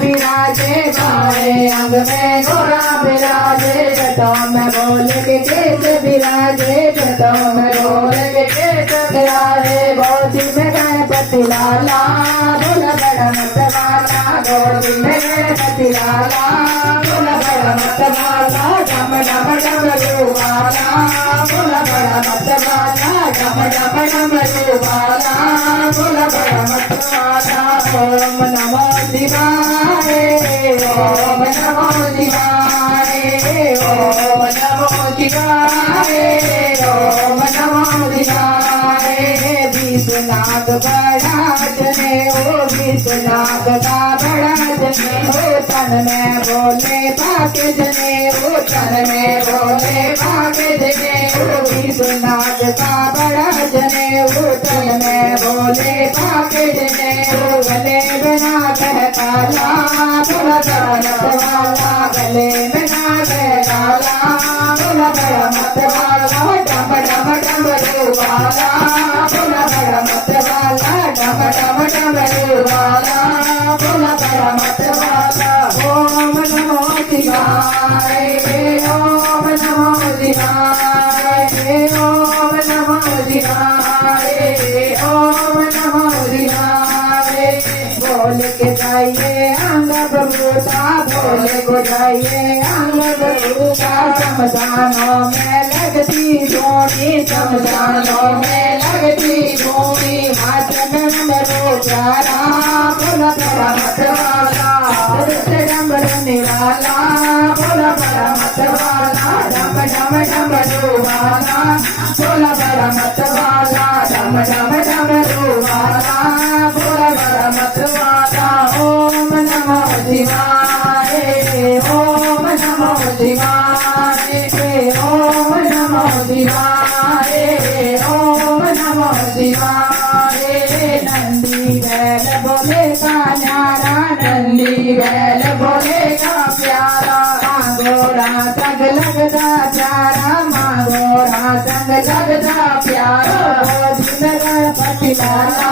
विराजे बाए अंग में घोड़ा विराजे जटों में भोले के केस विराजे जटों में भोले के केस विराजे गोदी में गणपति लाला भोला बड़ा मतवाला गोदी में गणपति लाला भोला बड़ा मतवाला डम डम डमरूवाला भोला बड़ा मतवाला डम डम डमरूवाला भोला बड़ा मतवाला ओम नमो शिवाय ओम नमो शिवाय ओम नमो शिवाय ओम नमो शिवाय विश्वनाथ बड़ा जने ओ विश्वनाथ का बड़ा जने ओ तन में बोले भाग्य जने ओ तन में बोले भाग्य जने ओ विश्वनाथ का बड़ा जने ओ तन में बोले भाग्य जने ओ गले बना कह काला भोला बड़ा मतवाला गले बना कह काला भोला बड़ा मतवाला डम डम डमरूवाला भोला बड़ा मतवाला डम डम डमरूवाला भोला बड़ा मतवाला ओम नमो शिवाय ओम नमो शिवाय ओम नमो शिवाय ओम नमो शिवाय बोल के जाइए अंग बबूता बोले को जाइए अंग बबूता शमशानों में लगती जोड़ी शमशानों में लगती जोड़ी हाथ में रो प्यारा भोला बड़ा मतवाला डमर निराला भोला बड़ा मतवाला डम डम डमरूवाला भोला बड़ा मतवाला डम डम डमरूवाला भोला बड़ा मतवाला ओम नमो शिवाय ओम नमो शिवाय ओम नमो शिवाय ओम नमो शिवाय नंदी बैल बोले का न्यारा नंदी बैल बोले का प्यारा मांगोरा संग लगता प्यारा मांगोरा संग लगता प्यारा गोदी में गणपति लाला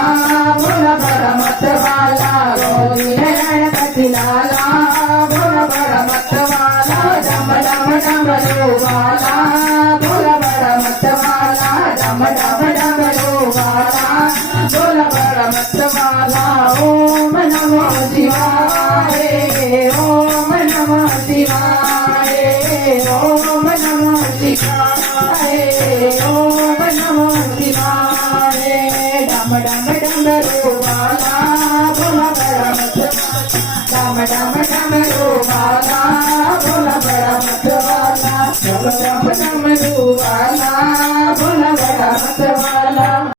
भोला बड़ा मतवाला गोदी में गणपति लाला भोला बड़ा मतवाला डम डम डमरूवाला भोला बड़ा मतवाला डम डम डमरूवाला भोला बड़ा मतवाला ओम नमो शिवाय ओम नमो शिवाय ओम नमो शिवाय ओम नमो शिवाय डम डम डमरूवाला भोला बड़ा मतवाला डम डम डमरूवाला भोला बड़ा मतवाला डम डम डमरूवाला भोला बड़ा मतवाला।